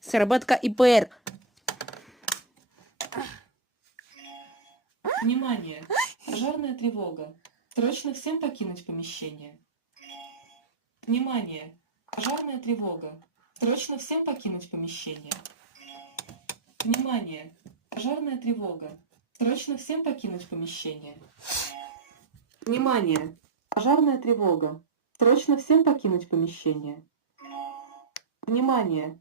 Сработка ИПР. Внимание! Пожарная тревога. Срочно всем покинуть помещение. Внимание! Пожарная тревога. Срочно всем покинуть помещение. Внимание! Пожарная тревога. Срочно всем покинуть помещение. Внимание! Пожарная тревога. Срочно всем покинуть помещение. Внимание!